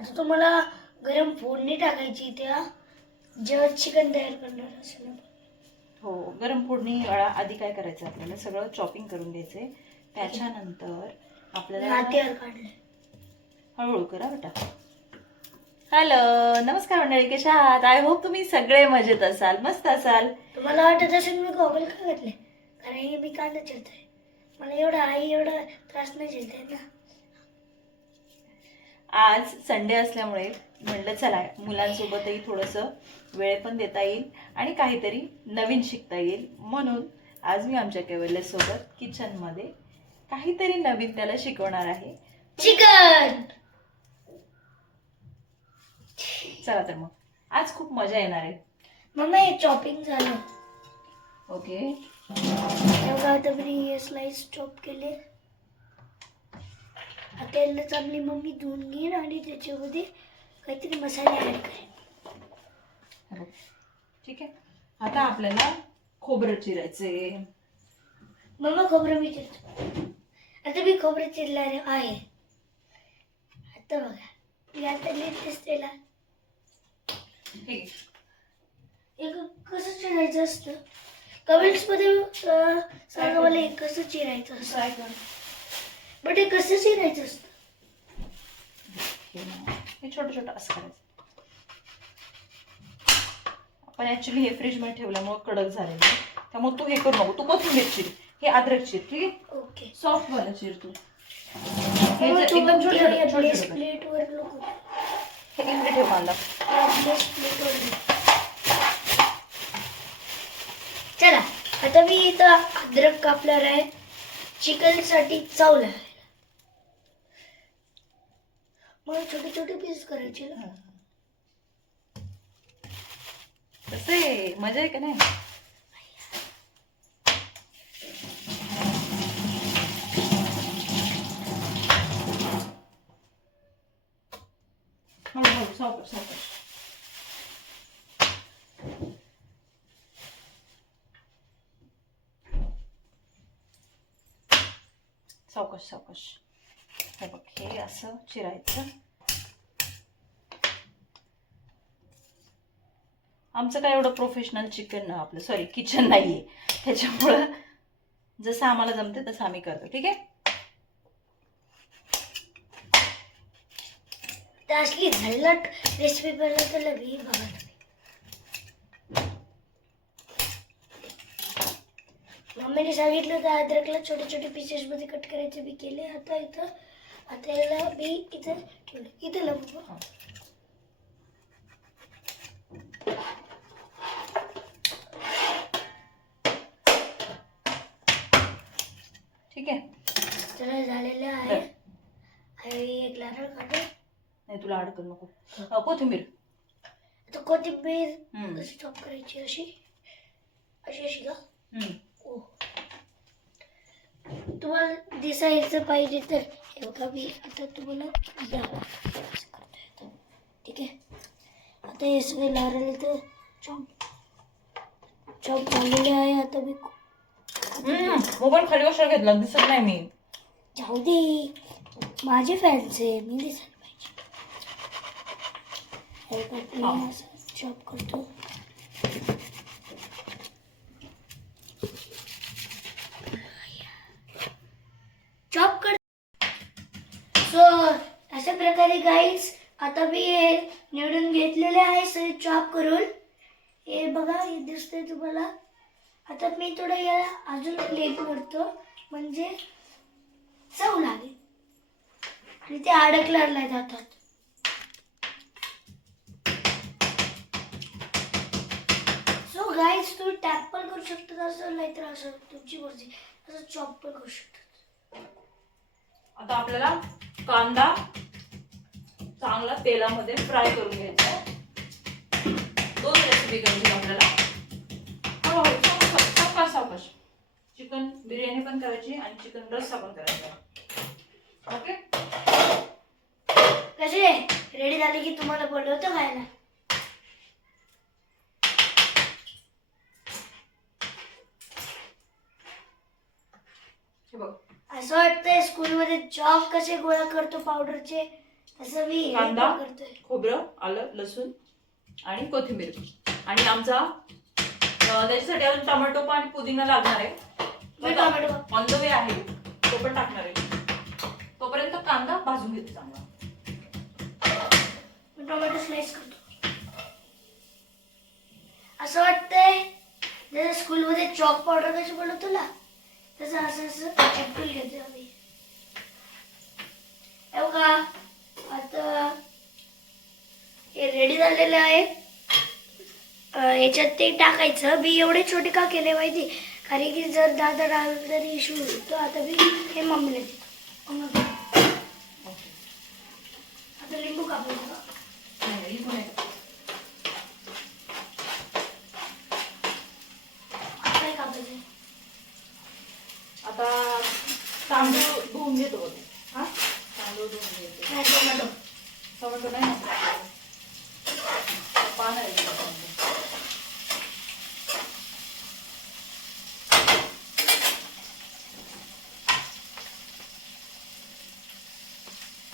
आता तुम्हाला गरम फोडणी टाकायची त्या. जेव्हा चिकन तयार करणार असेल ना. हो गरम फोडणी अळा आधी काय करायचं आपल्याला? सगळं चॉपिंग करून घ्यायचंय. त्याच्यानंतर आपल्याला काढले हळूहळू करा बेटा. हॅलो नमस्कार मंडळी कशा आहात? आय होप तुम्ही सगळे मजेत असाल मस्त असाल. तुम्हाला वाटत असेल मी गॉगल का घातले कारण हे मी कांदा चिरतोय. मला एवढा आई एवढा त्रास नाही झेलता येत ना. आज संडे असल्यामुळे म्हणलं चला मुलांसोबतही थोडंसं वेळ पण देता येईल आणि काहीतरी नवीन शिकता येईल. म्हणून आज मी आमच्या कैवल्यासोबत किचनमध्ये काहीतरी नवीन त्याला शिकवणार आहे. चिकन! चला तर मग. आज खूप मजा येणार आहे. मम्मा हे चॉपिंग झालं. ओके. आता मी हे स्लाइस चॉप केले. आता याला चांगली मम्मी धुवून घेईन आणि त्याच्यामध्ये काहीतरी मसाले ॲड करेन. ठीक आहे. आता आपल्याला खोबरं चिरायचंय. मम्मा खोबरं मी चिरतो. आता मी खोबरं चिरणार आहे. आता बघा. मी आता दिसते ना. ठीक आहे हे क- कसं चिरायचं असतं? कमेंट्समध्ये सांगा मला हे कसं चिरायचं असतं? ट्राय कर. बट हे कसं चिरायचं असतं? हे छोटं छोटं असं करायचं. आपण ऍक्च्युली हे फ्रीजमध्ये ठेवल्यामुळे कडक झालेलं आहे. त्यामुळे तू हे करू नको. तू कोथिंबीर चिर हे अद्रक चिर ठीक आहे? ओके. सॉफ्ट वाला चिर तू. हे मग जर तू एकदम छोटे छोटे छोटे प्लेस छोटे. प्लेटवर नको. हे इकडे ठेव कांदा. चला आता मी इथं अद्रक कापणार आहे. चिकनसाठी चावला मग छोटे छोटे पीस करायचे ना. कसं आहे मजा आहे का नाही? हळूहळू सावकाश सावकाश. सावकाश सावकाश. हे बघ हे असं चिरायचं. आमचं काय एवढं प्रोफेशनल चिकन आपलं. सॉरी किचन नाही आहे त्याच्यामुळं जसं आम्हाला जमते तसं आम्ही करतो. ठीक आहे? असली झल्लट रेसिपी बनवलं तर बघा मम्मीने सांगितलं होतं अद्रकला छोटे छोटे पीसेस मध्ये कट करायचे. बी केले आता इथं. आता याला बी इथं ठेवलं. इथं लावू ठीक आहे? तर झालेलं आहे. एक नारळ काढू. नाही तुला अडकल नको. कोथिंबीर. आता कोथिंबीर. कशी चॉप करायची अशी? अशी अशी का. ओ तुम्हाला दिसायचं पाहिजे तर हे बघा मी आता तुम्हाला. ठीक आहे? आता हे सगळे नारळ इथं चॉप चॉप झालेले आहे. आता मी मोबाईल खाली कशाला घेतला? दिसत नाही मी. जाऊ दे. माझे फॅन्स आहे मी दिसायला पाहिजे. चॉप करतो. चॉप कर. सो अशा प्रकारे गाईज आता मी हे निवडून घेतलेले आहे सगळे चॉप करून. हे बघा हे दिसतंय तुम्हाला. आता मी थोडं याला अजून लेप करतो म्हणजे चव लागेल. आणि ते अडकला जातात. सो गाईज तुम्ही टॅप पण करू शकतात असं नाहीतर असं तुमची मर्जी. असं चॉप पण करू शकतात आता आपल्याला कांदा चांगला तेलामध्ये फ्राय करून घ्यायचा दोन रेसिपी करायची आपल्याला. हळूहळू सावकाश सावकाश चिकन बिर्याणी पण करायची आणि चिकन रस्सा पण करायचा. ओके कसे रेडी झाले की तुम्हाला बोलवतो खायला? हे बघ. असं वाटतंय स्कूलमध्ये चॉक कसे गोळा करतो पावडरचे असं मी कांदा? करतोय. खोबरं आलं लसूण आणि कोथिंबीर. आणि आमचा त्याच्यासाठी अजून टोमॅटो पण पुदिना लागणार आहे. टोमॅटो ऑन द वे आहे. तो पण टाकणार आहे. तोपर्यंत कांदा भाजून घेते चांगला. टोमॅटो स्लाइस करतो. असं वाटतंय जसं स्कूलमध्ये चॉक पावडर कशी बोलत तुला तसं असं असं ऍपल घेते आम्ही. बघा आता हे रेडी झालेलं आहे. याच्यात ते टाकायचं. मी एवढे छोटे का केले पाहिजे कारण की जर दादा डाल तरी इशू होतो आता बी हे मम्मीला देतो मम्मी, आता लिंबू कापून बघा नाही, नाही, इथून आहे. काय कापायचं आता तांदूळ धुवून घेतो बघ. हा तांदूळ धुवून घेतो नाही टोमॅटो टोमॅटो नाही ना पान आहे इथं तांदूळ.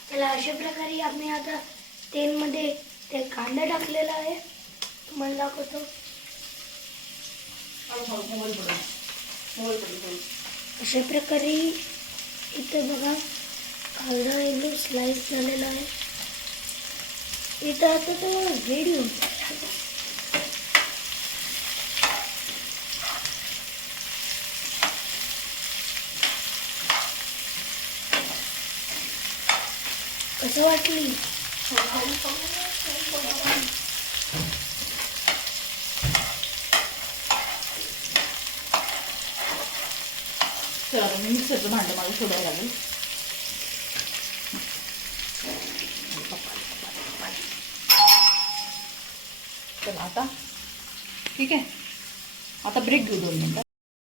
त्याला अशा प्रकारे आम्ही आता तेलमध्ये ते कांदा टाकलेला आहे. तुम्हाला दाखवतो. अशा प्रकारे इथं बघा कांदा एकदम स्लाइस झालेला आहे. इथं आता तो रेडी होतो कसं वाटली? चला मी मिक्सरचं भांडं मला सोडावं लागेल. चला आता. ठीक आहे. आता ब्रेक घेऊ दोन मिनटं.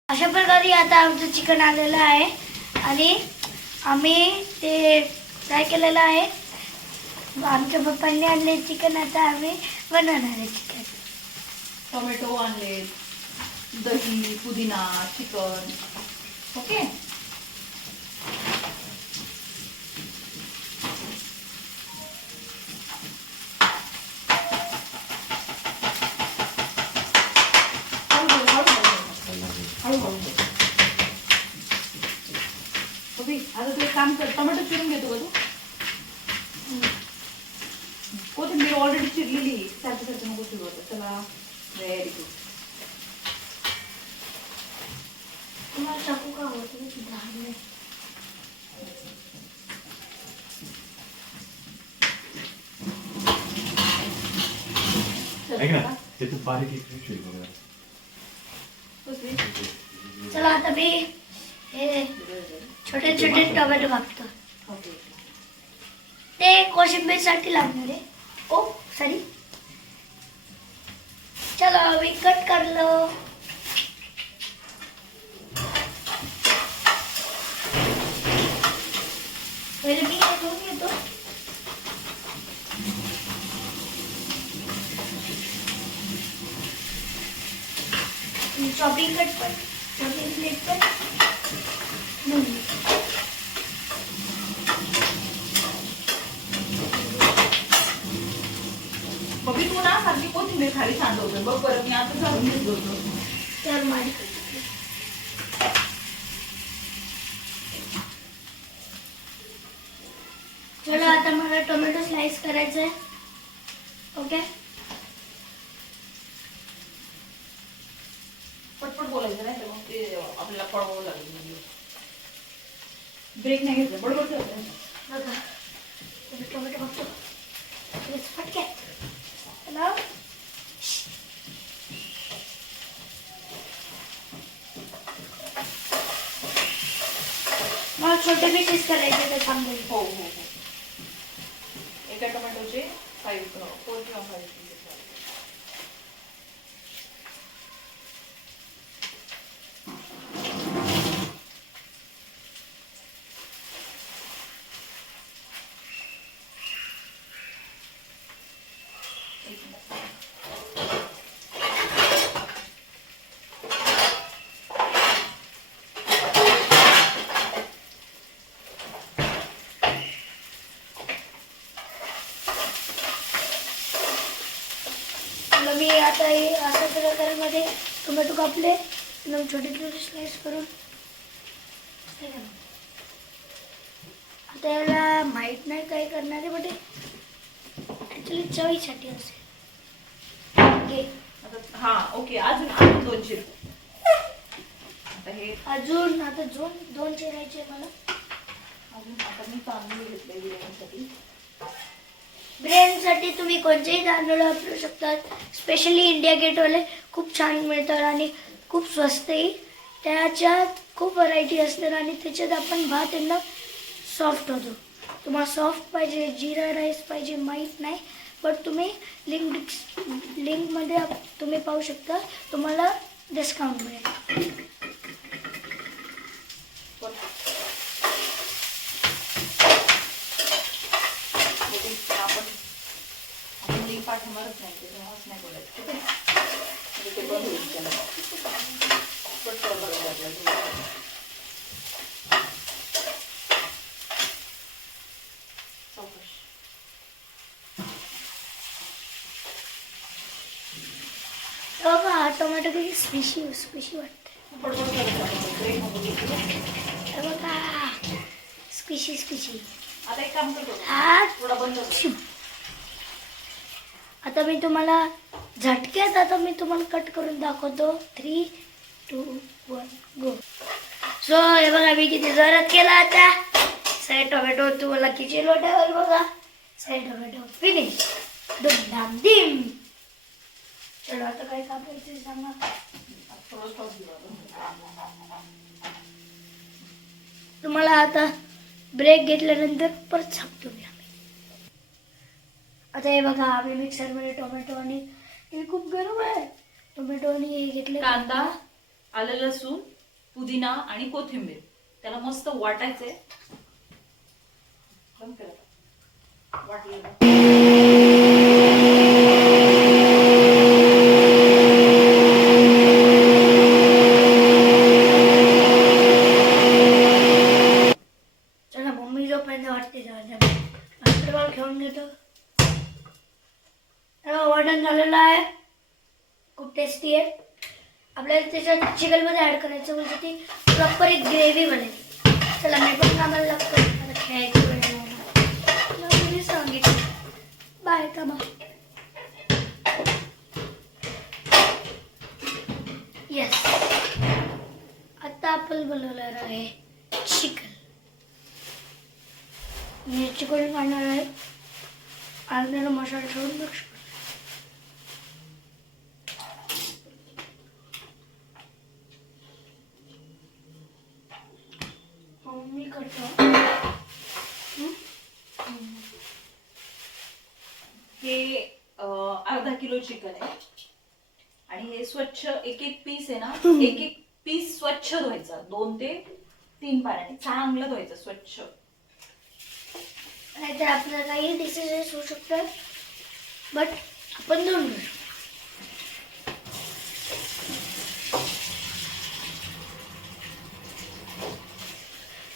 अशा प्रकारे आता आमचं चिकन आलेलं आहे. आणि आम्ही ते फ्राय केलेलं आहे. आमच्या पप्पांनी आणले चिकन आता आम्ही बनवणार आहे चिकन टोमॅटो आणले दही पुदिना चिकन ओके आता काम कर टोमॅटो चिरून घेतो का तू कोथिंबीर आहे. सारखं सारखं नको चिरू आता चला व्हेरी गुड तुम्हाला चाकू का आवडतो. ऐक ना त्याच्यात बारीक एक पिशवी आहे बघा. चला आता मी हे छोटे छोटे टोमॅटो कापतो ते कोशिंबीरसाठी लागणार आहे. ओ सॉरी चलो मी कट करलो. पहिले मी हे घेऊन घेतो. चॉपिंग कट पण चॉपिंग प्लेट पण घेऊन घे. बघी तू ना सारखी कोथिंबीर खाली सांडवतो बघ परत मी आता झाडून घेतलं होतं. चलो आता मला टोमॅटो स्लाइस करायचं आहे ओके? पटपट बोलायचं नाही तर मग ते आपल्याला पळवावं लागेल. ब्रेक नाही घेतलं. बरोबर ठेवलं बघा तुम्ही टोमॅटो बघतो लगेच फटक्यात हॅलो मला छोटे पीसेस करायचे ते सांगू हो हो हो एका टोमॅटोचे फाईव्ह फोर किंवा फाईव्ह आता हे अशा प्रकारामध्ये टोमॅटो कापले एकदम छोटे छोटे स्लाइस करून करा. आता याला माहीत नाही काय करणार आहे बट ॲक्च्युली चवीसाठी असेल. ओके हा ओके अजून अजून दोन चिर. आता हे अजून आता दोन दोन चिरायचे मला. अजून आता मी तांदूळ घेतले बिर्याणीसाठी. ब्रेनसाठी तुम्ही कोणतेही तांदूळ वापरू शकतात. स्पेशली इंडिया गेटवाले खूप छान मिळतात आणि खूप स्वस्तही त्याच्यात खूप व्हरायटी असतात आणि त्याच्यात आपण भात यांना सॉफ्ट होतो. तुम्हाला सॉफ्ट पाहिजे जिरा राईस पाहिजे माहीत नाही. बट तुम्ही लिंक लिंकमध्ये तुम्ही पाहू शकता. तुम्हाला डिस्काउंट मिळेल पण कधी आपण आपण लिंक पाठवणारच नाही त्याच्यामुळेच नाही बोलायचं ठीक आहे म्हणजे ते बंद होईल त्याला पण तो बरोबर आपल्याला. चौकश बघा हा टोमॅटो किती स्पेशी स्पेशी वाटते बडबड करत राहतो. ब्रेक नको घेऊ. हे बघा स्पेशी स्पेशी आता एक काम करतो हा थोडा बंद कर. शिव. आता मी तुम्हाला झटक्यात आता मी तुम्हाला कट करून दाखवतो. Three two one go so हे बघा मी किती जोरात केला आता. साईड टोमॅटो तुम्हाला किचन लोटावर बघा. साईड टोमॅटो फिनिश दुम धाम. दिम चलो आता काय कापायचं सांगा. तुम्हाला आता ब्रेक घेतल्यानंतर परत सांगतो मी. आता हे बघा आम्ही मिक्सरमध्ये टोमॅटो आणि हे खूप गरम आहे. टोमॅटो आणि हे घेतले कांदा आलं लसूण पुदिना आणि कोथिंबीर. त्याला मस्त वाटायचंय. बंद कर आता. वाटलेलं चला मम्मी जोपर्यंत वाटते तेव्हा घेऊन घेतो ऑर्डर झालेला आहे खूप टेस्टी आहे आपल्याला त्याच्यात चिकनमध्ये ॲड करायचं म्हणजे ती प्रॉपर एक ग्रेव्ही बनेल. चला मी पण कामाला लागतो. आता खेळायची वेळ नाही मी सांगितलं. बाय कामा. येस आता आपण बनवणार आहे चिकन मिरची करून काढणार आहे? आणि त्याला मसाला ठेवून मिक्स मी करतो हे अं, अर्धा किलो चिकन आहे आणि हे स्वच्छ एक एक पीस आहे ना एक एक पीस स्वच्छ धुवायचा. दोन ते तीन पाण्याने. चांगलं धुवायचं स्वच्छ. नाहीतर आपल्याला काही डिसिजेस होऊ शकतात. बट आपण दोन घेऊ.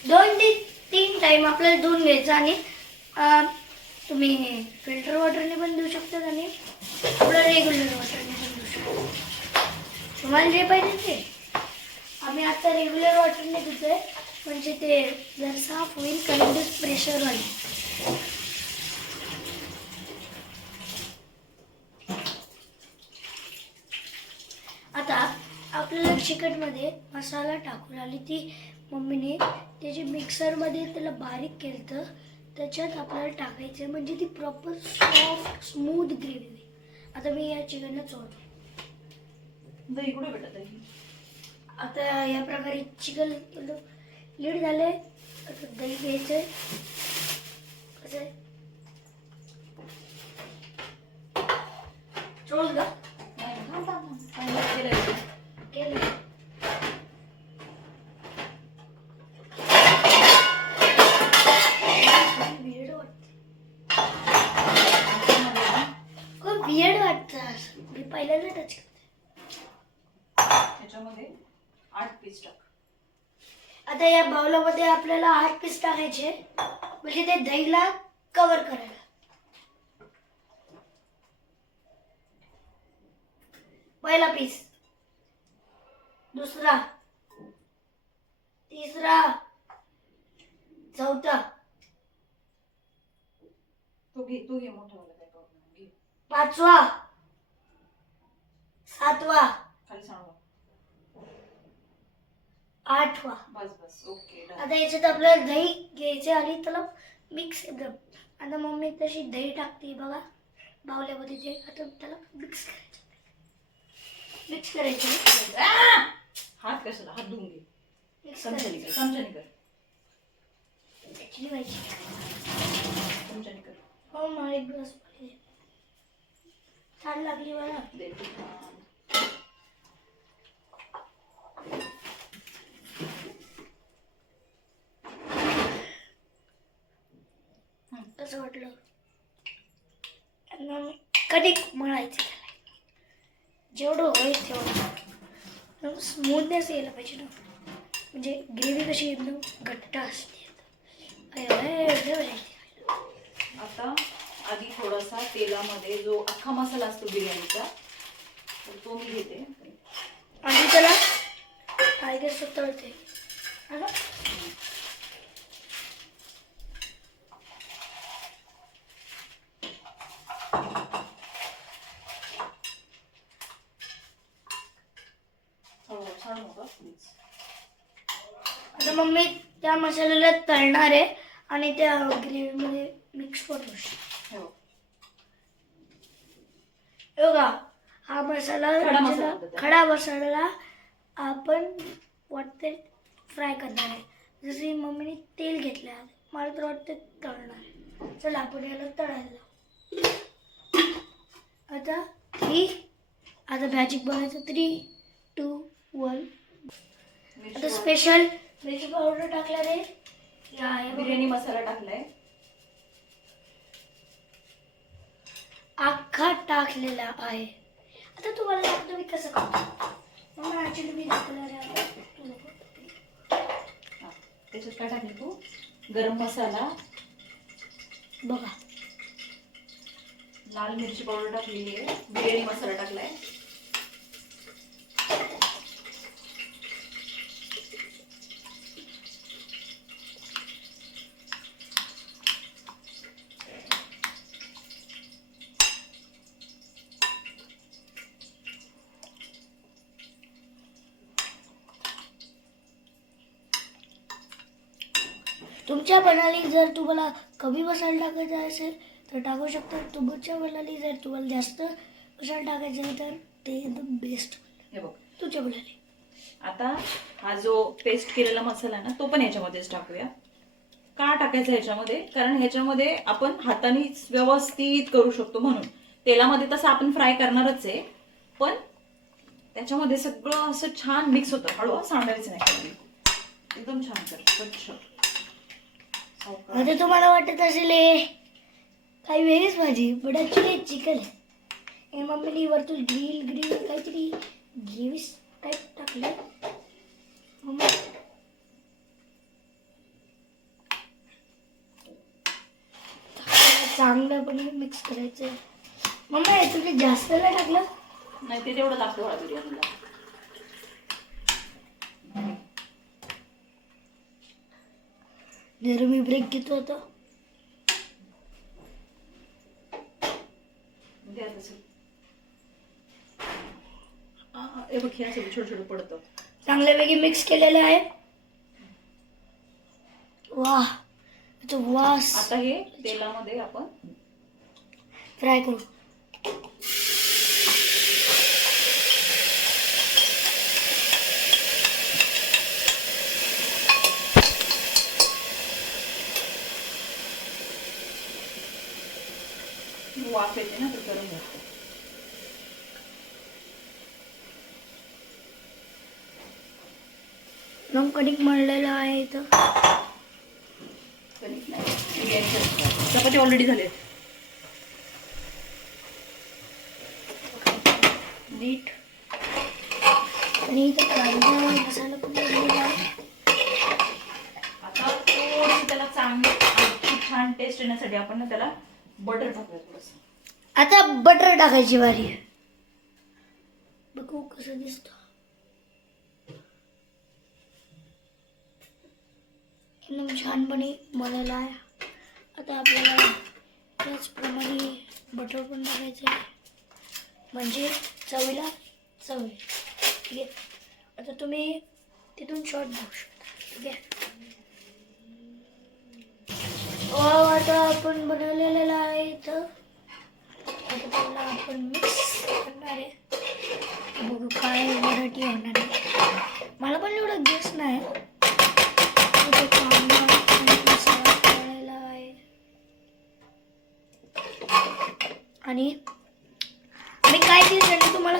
दोन ते तीन टाइम आपल्याला धुवून घ्यायचं आणि अं, तुम्ही फिल्टर वॉटरने पण देऊ शकतात आणि आपलं रेग्युलर शकता तुम्हाला जे पाहिजे ते. आम्ही आता रेग्युलर वॉटरने धुतोय म्हणजे ते जर साफ होईल कारण प्रेशर वाढेल. आता आपल्याला चिकनमध्ये मसाला टाकून आली ती मम्मीने त्याची मिक्सरमध्ये त्याला बारीक केलं तर त्याच्यात आपल्याला टाकायचं म्हणजे ती प्रॉपर सॉफ्ट स्मूथ ग्रेव्ही आता मी या चिकनला चोळतो दही कुठे भेटत दही? आता या प्रकारे चिकन लीड झालंय. आता दही घ्यायचंय. कसं आहे. चोळ का नाही, थांब, थांब, थांब. पहिलं केलंय. केलं weird वाटतं. त्याच्यामध्ये ना, खूप weird वाटतं असं. मी पहिल्यांदा टच करते त्याच्यामध्ये आठ पीस टाक आता या बाउलामध्ये आपल्याला आठ पीस टाकायचे म्हणजे ते दहीला कव्हर करायला. पहिला पीस दुसरा. तिसरा. चौथा. तो घे तो घे मोठा वाला काय प्रॉब्लेम घे. पाचवा. सातवा. खाली सांगा आठवा. बस बस. ओके आता याच्यात आपल्याला दही घ्यायचे आणि त्याला मिक्स एकदम. आता मम्मी तशी दही टाकते बघा बावल्यामध्ये ते आता त्याला मिक्स करायचं. मिक्स करायचं हात कशाला? हात धुवून घे. मिक्स चमच्याने करायचं. कर चमच्याने कर Actually व्हायची चमच्याने कर हो मला एक ग्लास छान लागली मला. दे तू. कसं वाटलं आणि मग कणिक मळायचं त्याला? जेवढं होईल तेवढं. स्मूथनेस यायला पाहिजे ना. म्हणजे ग्रेव्ही कशी एकदम घट्ट असते. आता आधी थोडासा तेलामध्ये जो अख्खा मसाला असतो बिर्याणीचा तो मी घेते. आणि त्याला तळते है ना हळूहळू सांडू नका प्लीज आता मग मी त्या मसाल्याला तळणार आहे आणि त्या ग्रेव्हीमध्ये मिक्स होईल हो. बघा हा मसाला खडा मसाला. खडा मसाला आपण वाटते फ्राय करणार आहे. जसे मम्मीने तेल घेतलं आहे मला तर वाटतं तळणार आहे. चला आपण याला तळायला. आता थ्री आता मॅजिक बघायचं. थ्री टू वन आता स्पेशल मिरची पावडर टाकणार आहे या हे बघा. बिर्याणी मसाला टाकलाय. अख्खा टाकलेला आहे. आता तुम्हाला लागतं मी कसं करतो. मग ॲक्च्युली मी दाखवणार. त्याच्यात काय टाकले तू? गरम मसाला. बघा. लाल मिरची पावडर टाकलेली आहे. बिर्याणी मसाला टाकलाय तुमच्या बनाली जर तुम्हाला कमी मसाला टाकायचा असेल तर टाकू शकता. तुमच्या बनाली जर तुम्हाला जास्त मसाला टाकायचा आहे तर ते एकदम बेस्ट हे बघ. तुमच्या बनाली आता हा जो पेस्ट केलेला मसाला आहे ना तो पण ह्याच्यामध्येच टाकूया. का टाकायचा ह्याच्यामध्ये कारण ह्याच्यामध्ये आपण हाताने व्यवस्थित करू शकतो म्हणून. तेलामध्ये तसं आपण फ्राय करणारच आहे पण त्याच्यामध्ये सगळं असं छान मिक्स होतं. हळू सांडायचं नाही. एकदम छान कर स्वच्छ. सावकाश. आता तुम्हाला वाटत असेल हे काही वेगळीच भाजी बट ॲक्च्युली चिकन आहे. हे मम्मीने वरतून ग्रिल ग्रिल काहीतरी ग्रेव्ही टाईप टाकलं मम्मी. चांगलंपणे मिक्स करायचं मम्मी हे तुम्ही जास्त नाही टाकलं? नाही ते तेवढं लागतं बिर्याणीला. जर मी ब्रेक घेतो असं छोटं छोटं पडतं. चांगल्यापैकी मिक्स केलेलं आहे. वाह तो वास. आता हे तेलामध्ये आपण फ्राय करू. वाफ येते ना तर गरम होतं मग कणिक मळलेलं आहे इथं कणिक नाही. चपाती ऑलरेडी झाले. मीठ आणि इथं कांदा मसाला पण आता थोडीशी त्याला चांगली छान टेस्ट येण्यासाठी आपण ना त्याला बटर टाकायचं आता बटर टाकायची बारी आहे बघू कसं दिसतो. एकदम छानपणे बनवला आहे. आता आपल्याला त्याचप्रमाणे बटर पण टाकायचं आहे. म्हणजे चवीला चवी. ठीक आहे? आता तुम्ही तिथून शॉर्ट घेऊ शकता. ठीक आहे? वाटा आता आपण बनवलेला आहे इथं. आता त्याला आपण मिक्स करणार आहे. बघू काय व्हरायटी होणार आहे. मला पण एवढं गेस नाही. आणि आहे. आणि मी काय दिसेल तुम्हाला?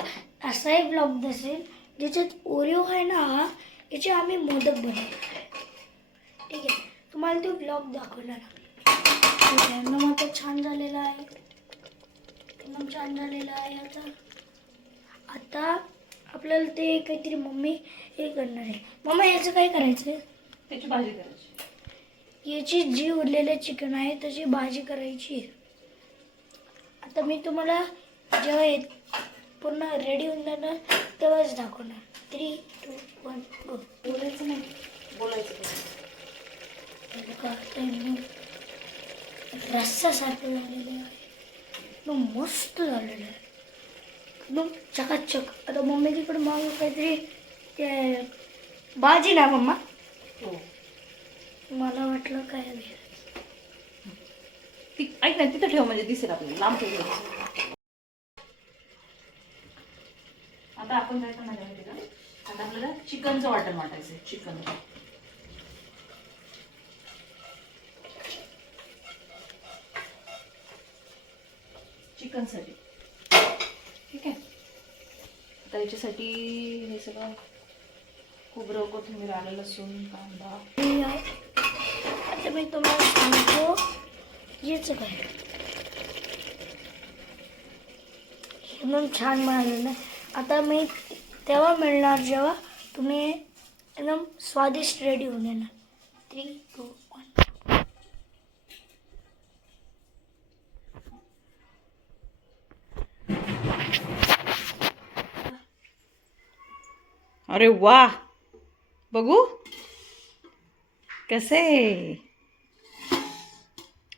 असाही ब्लॉग दिसेल. ज्याच्यात ओरिओ आहे ना हा याचे आम्ही मोदक बनवणार. ठीक आहे. तुम्हाला तो ब्लॉग दाखवणार मग आता छान झालेला आहे. एकदम छान झालेला आहे आता. आता आपल्याला ते काहीतरी मम्मी हे करणार आहे. मम्मा याचं काय करायचं? आहे त्याची भाजी करायची. याची जी उरलेलं चिकन आहे त्याची भाजी करायची आता मी तुम्हाला जेव्हा पूर्ण रेडी होऊन जाणार तेव्हाच दाखवणार. थ्री टू वन गो बोलायचं नाही. बोलायचं हे बघा, आता एकदम रस्सासारखं झालेलं आहे. एकदम मस्त झालेलं आहे. एकदम चकाचक. आता मम्मी तिकडे मागं काहीतरी ते भाजी ना मम्मा? हो. मला वाटलं काय. ती ऐक ना तिथं ठेव म्हणजे दिसेल आपल्याला. लांब ठेव आता आपण काय करणार आहे माहिती का? आता आपल्याला चिकनचं वाटण वाटायचं चिकन. चिकनसाठी ठीक आहे? आता याच्यासाठी हे सगळं खोबरं कोथिंबीर आलं लसूण कांदा. आता मी तुम्हाला सांगतो याचं काय एकदम छान मिळालं ना आता मी तेव्हा मिळणार जेव्हा तुम्ही एकदम स्वादिष्ट रेडी होऊन येणार. थ्री टू वन अरे वा. बघू. कसे?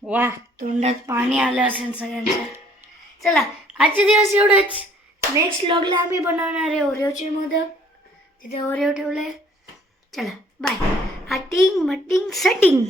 वा. तोंडात पाणी आलं असेल सगळ्यांचं. चला आजचे दिवस एवढंच. नेक्स्ट ब्लॉगला आम्ही बनवणार आहे ओरिओचे मोदक. तिथे ओरिओ ठेवले चला बाय हटिंग मटिंग सटिंग